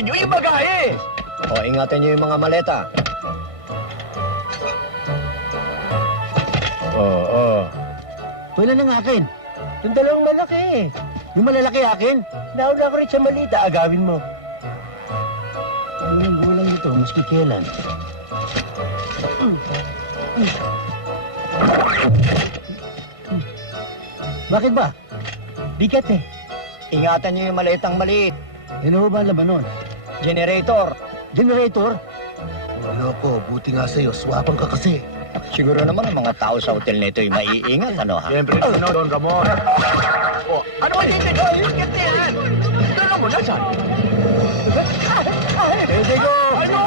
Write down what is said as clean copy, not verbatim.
ingatan nyo yung bagahe! O, ingatan niyo yung mga maleta. Oo. Wala ng akin. Yung dalawang malaki. Yung malalaki akin, nauna ko rin sa malita. Agawin mo. Walang gulang ito, maski kailan. Bakit ba? Bigat eh. Ingatan niyo yung maletang maliit. Ano ba ang laman nun? Generator. Generator? Wala ko, buti nga sa'yo. Swapan ka kasi. Siguro naman ang mga tao sa hotel nito ay maiingat, ano ha? Siyempre, Don Ramon. Oh, ano ba dito? Yung yan! Dala mo, nasan? Pwede ko! Ano?